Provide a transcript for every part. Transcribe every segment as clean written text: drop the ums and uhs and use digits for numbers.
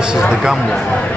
This is the gum wall.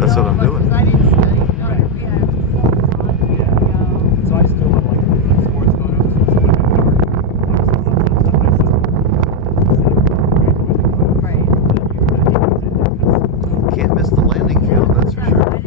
That's what I'm doing. Can't miss the landing field, that's for sure.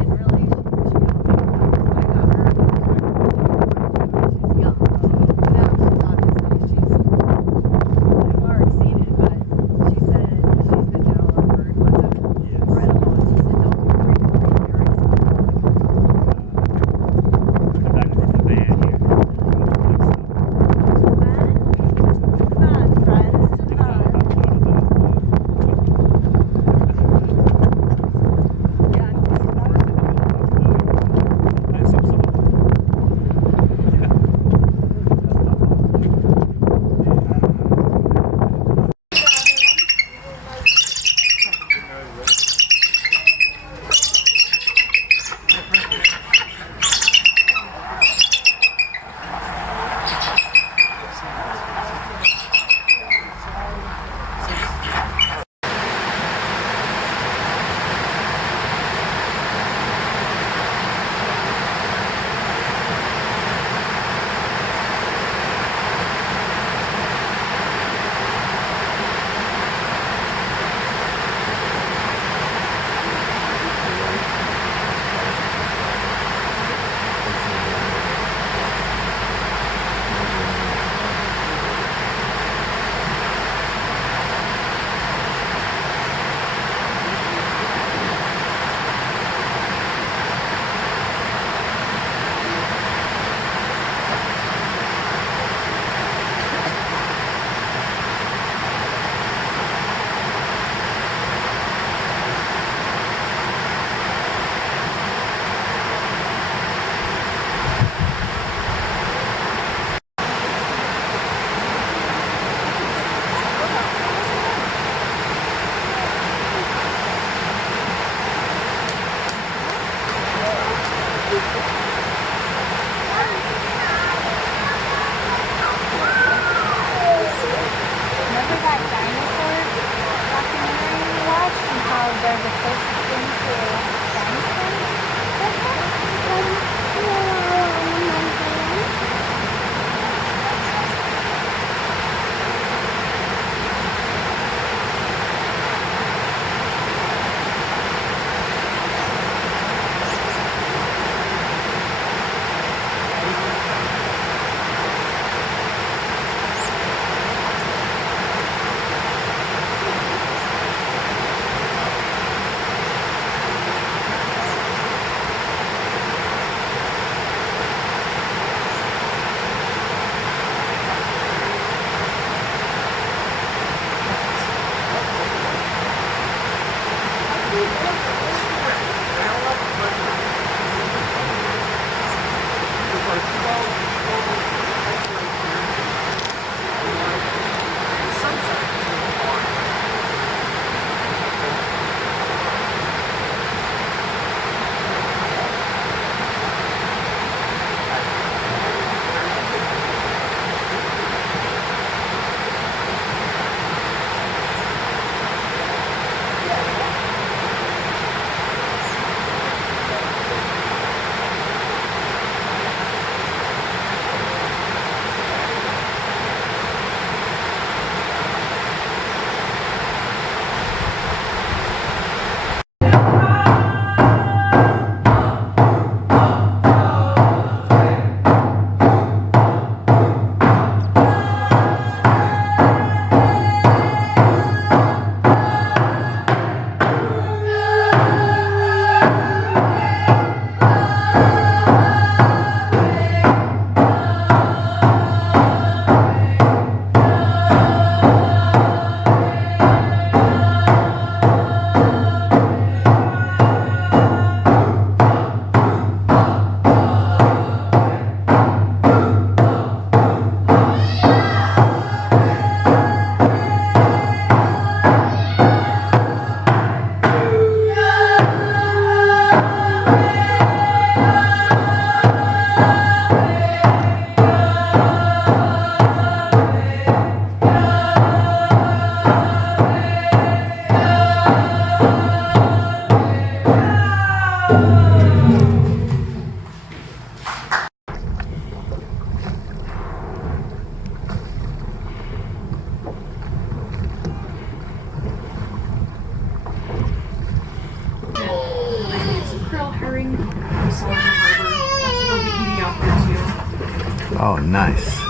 Oh, nice.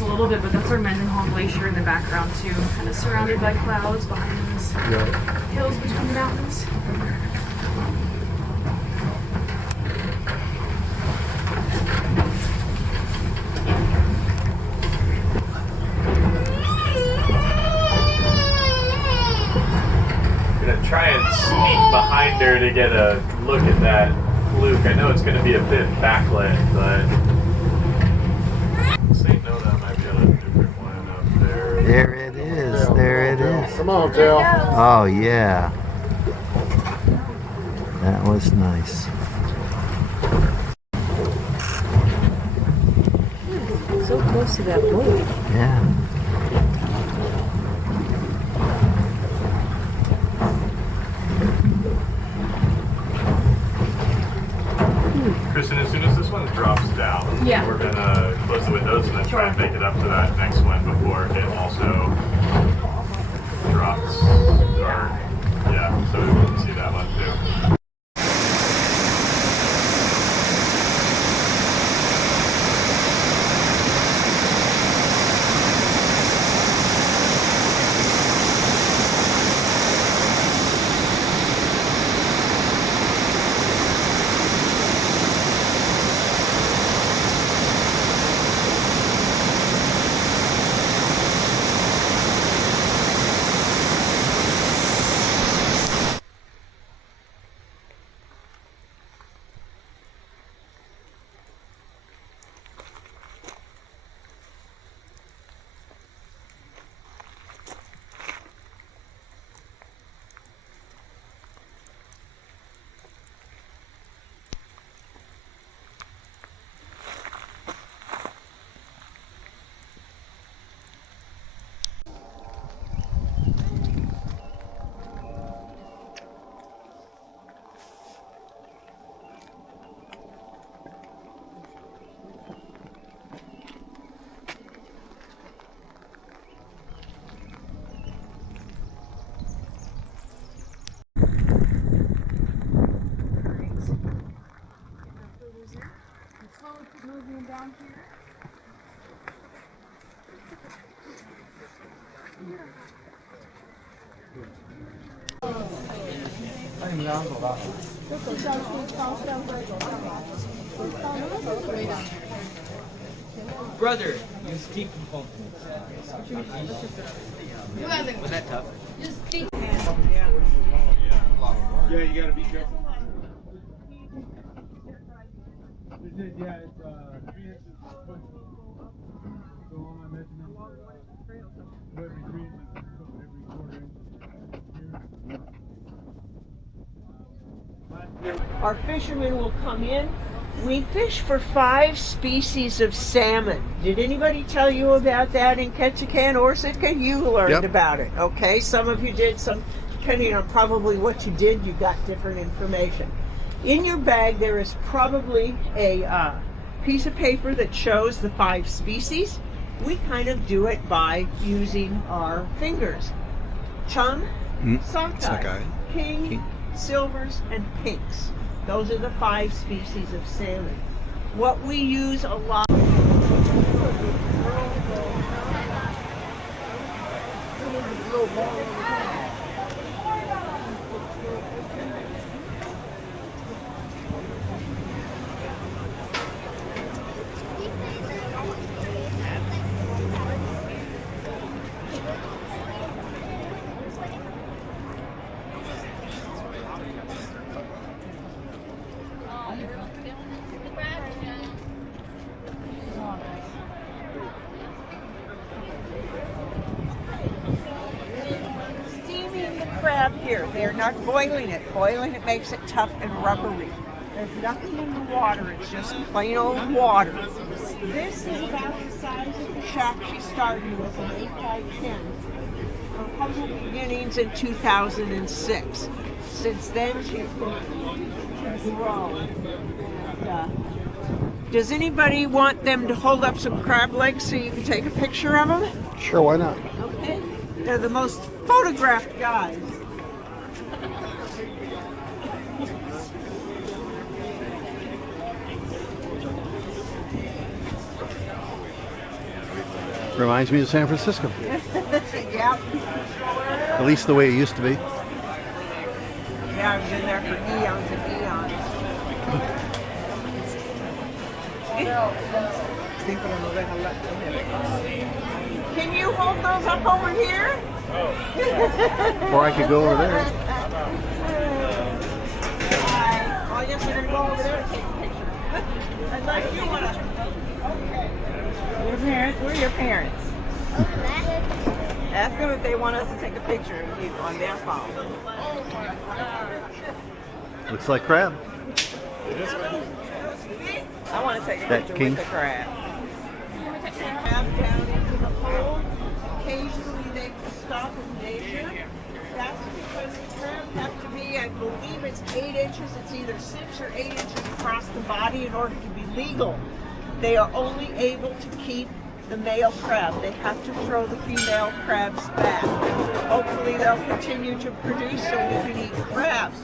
A little bit, but that's our Mendenhall Glacier in the background too, kind of surrounded by clouds behind these hills between the mountains. I'm gonna try and sneak behind her to get a look at that fluke. I know it's gonna be a bit backlit, but St. Nona might be a different one up there. There it is. There it is. Come on, Jill. Oh, yeah. That was nice. So close to that boat. Yeah. Kristen, as soon as this one drops down, Yeah. we're gonna close the windows and then try and make it up to that next one before it also drops. Or, yeah, so we can see that one too. Brother, you speak from Was that tough? Yeah, you gotta be careful. Yeah, it's 3 inches per foot. So all my measurements are every 3 inches per foot, every quarter inch. Our fishermen will come in. We fish for 5 species of salmon. Did anybody tell you about that in Ketchikan or Sitka? You learned about it. Okay, some of you did, some, depending on probably what you did, you got different information. In your bag there is probably a piece of paper that shows the 5 species. We kind of do it by using our fingers. Chum, sockeye, king, silvers, and pinks. Those are the 5 species of salmon. What we use a lot. Crab here. They're not boiling it. Boiling it makes it tough and rubbery. There's nothing in the water. It's just plain old water. This is about the size of the shack she started with, an 8x10. Her humble beginnings in 2006. Since then, she's continued to grow. Does anybody want them to hold up some crab legs so you can take a picture of them? Sure, why not? Okay. They're the most photographed guys. Reminds me of San Francisco. Yeah. At least the way it used to be. Yeah, I've been there for eons and eons. Can you hold those up over here? Or I could go over there. Oh, I guess we're going to go over there and take a picture. I'd like you want to. Okay. Your parents? Who are your parents? Ask them if they want us to take a picture of you on their phone. Looks like crab. I want to take a That picture king? with the crab. Crab down into the hole. Occasionally they stop and measure. That's because the crab have to be, I believe it's 8 inches. It's either 6 or 8 inches across the body in order to be legal. They are only able to keep the male crab. They have to throw the female crabs back. Hopefully they'll continue to produce so we can eat crabs.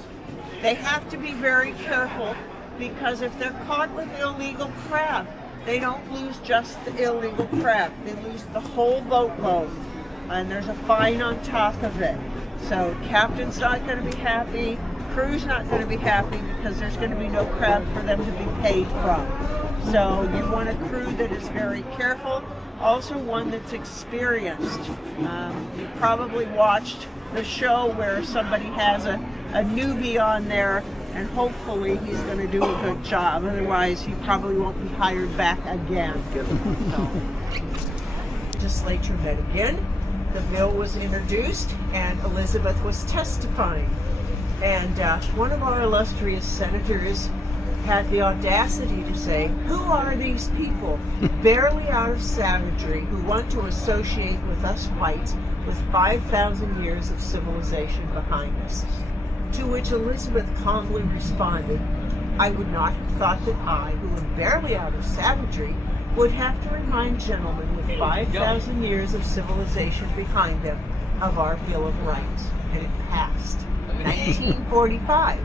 They have to be very careful because if they're caught with illegal crab, they don't lose just the illegal crab. They lose the whole boatload, and there's a fine on top of it. So captain's not going to be happy, crew's not going to be happy because there's going to be no crab for them to be paid from. So you want a crew that is very careful, also one that's experienced. You probably watched the show where somebody has a newbie on there, and hopefully he's going to do a good job. Otherwise, he probably won't be hired back again. Legislature met again. The bill was introduced, and Elizabeth was testifying. And one of our illustrious senators had the audacity to say, who are these people, barely out of savagery, who want to associate with us whites with 5,000 years of civilization behind us? To which Elizabeth calmly responded, I would not have thought that I, who am barely out of savagery, would have to remind gentlemen with 5,000 years of civilization behind them of our Bill of Rights. And it passed. 1945.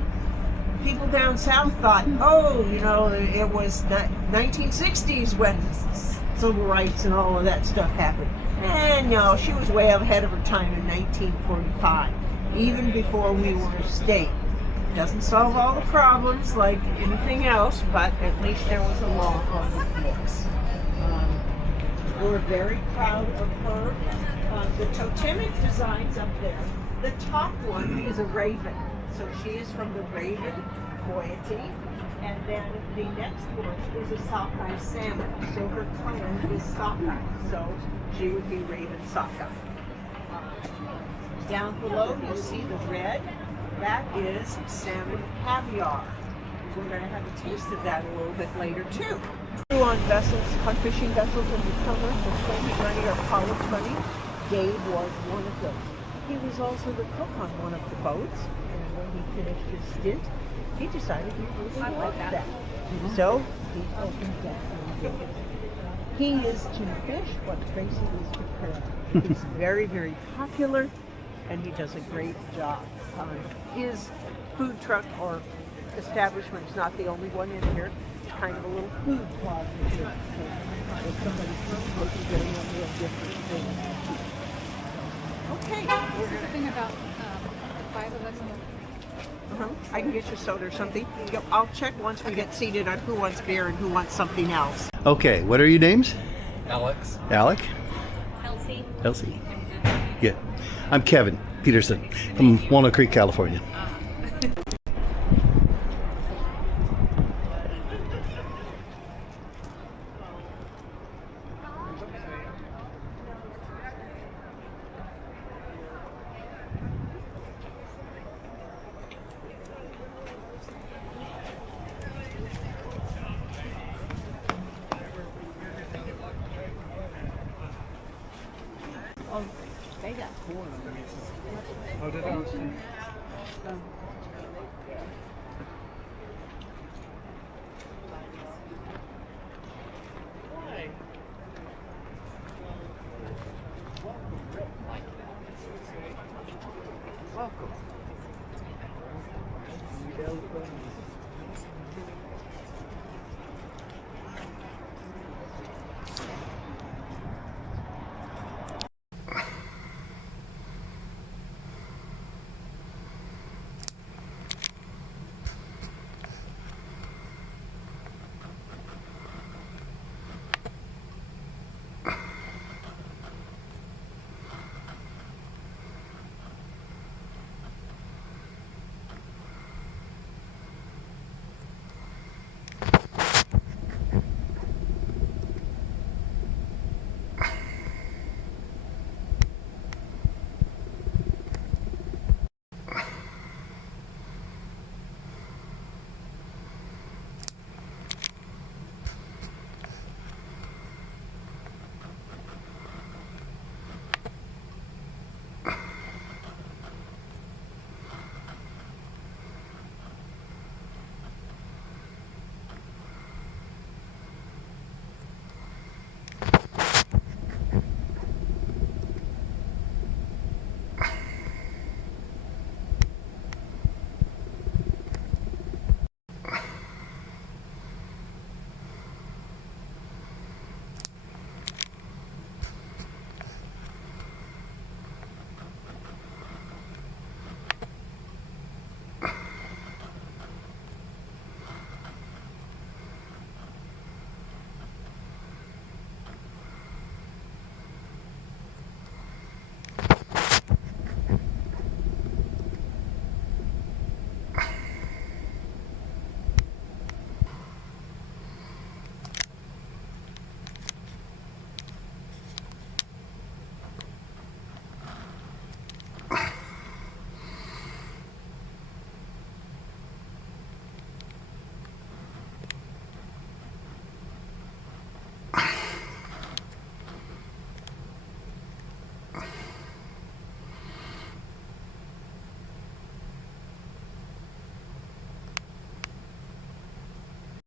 people down south thought, oh, you know, it was the 1960s when civil rights and all of that stuff happened. And no, she was way ahead of her time in 1945, even before we were a state. Doesn't solve all the problems like anything else, but at least there was a law on the books. We're very proud of her. The totemic designs up there, the top one is a raven. So she is from the raven moiety. And then the next one is a sockeye salmon. So her clan is sockeye. So she would be raven sockeye. Down below you see the red. That is salmon caviar. We're going to have a taste of that a little bit later too. On vessels, on fishing vessels in the summer for 20 money or college money. Dave was one of those. He was also the cook on one of the boats, and when he finished his stint, he decided he really liked that. So he opened that and did it. He is to fish what Tracy is to prepare. He's very, very popular, and he does a great job. His food truck or establishment is not the only one in here. It's kind of a little food closet here. So if somebody comes, they can get a real different things. Okay. This is the thing about 5 of us in the I can get you soda or something. Yep, I'll check once we get seated on who wants beer and who wants something else. Okay, what are your names? Alex. Alec? Elsie. Elsie. Yeah. I'm Kevin Peterson from Walnut Creek, California. Oh, they got corn. Oh, did I?